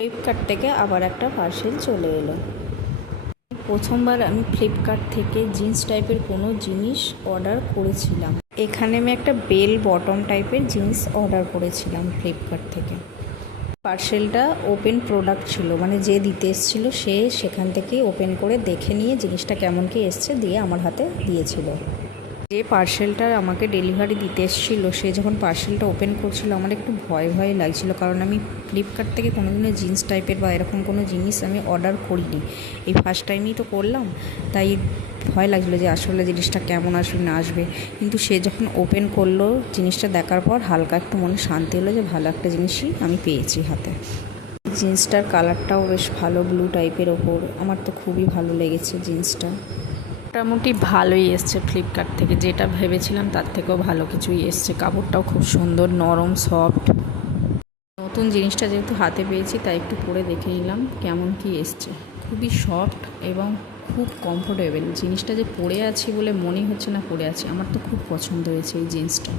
Flipkart থেকে আবার একটা পার্সেল চলে এলো। প্রথমবার আমি ফ্লিপকার্ট থেকে জিন্স টাইপের কোনো জিনিস অর্ডার করেছিলাম। এখানে আমি একটা বেল বটম টাইপের জিন্স অর্ডার করেছিলাম ফ্লিপকার্ট থেকে। পার্সেলটা ওপেন প্রোডাক্ট ছিল, মানে যে দিতে এসেছিলো সে সেখান থেকে ওপেন করে দেখে নিয়ে জিনিসটা কেমন কি এসছে দিয়ে আমার হাতে দিয়েছিল। যে পার্সেলটা আমাকে ডেলিভারি দিতে এসেছিলো সে যখন পার্সেলটা ওপেন করছিল আমার একটু ভয় ভয় লাগছিলো, কারণ আমি ফ্লিপকার্ট থেকে কোনোদিনও জিন্স টাইপের বা এরকম কোনো জিনিস আমি অর্ডার করিনি, এই ফার্স্ট টাইমই তো করলাম, তাই ভয় লাগছিলো যে আসলে জিনিসটা কেমন আসবে না আসবে। কিন্তু সে যখন ওপেন করলো জিনিসটা দেখার পর হালকা একটু মনে শান্তি হলো যে ভালো একটা জিনিসই আমি পেয়েছি হাতে। জিন্সটার কালারটাও বেশ ভালো, ব্লু টাইপের ওপর, আমার তো খুবই ভালো লেগেছে জিন্সটা। মোটামুটি ভালোই এসছে ফ্লিপকার্ট থেকে, যেটা ভেবেছিলাম তার থেকেও ভালো কিছুই এসছে। কাপড়টাও খুব সুন্দর, নরম, সফট। নতুন জিনিসটা যেহেতু হাতে পেয়েছি তাই একটু পরে দেখে নিলাম কেমন কি এসছে। খুবই সফট এবং খুব কমফোর্টেবল। জিনিসটা যে পরে আছি বলে মনেই হচ্ছে না পরে আছি। আমার তো খুব পছন্দ হয়েছে এই জিন্সটা।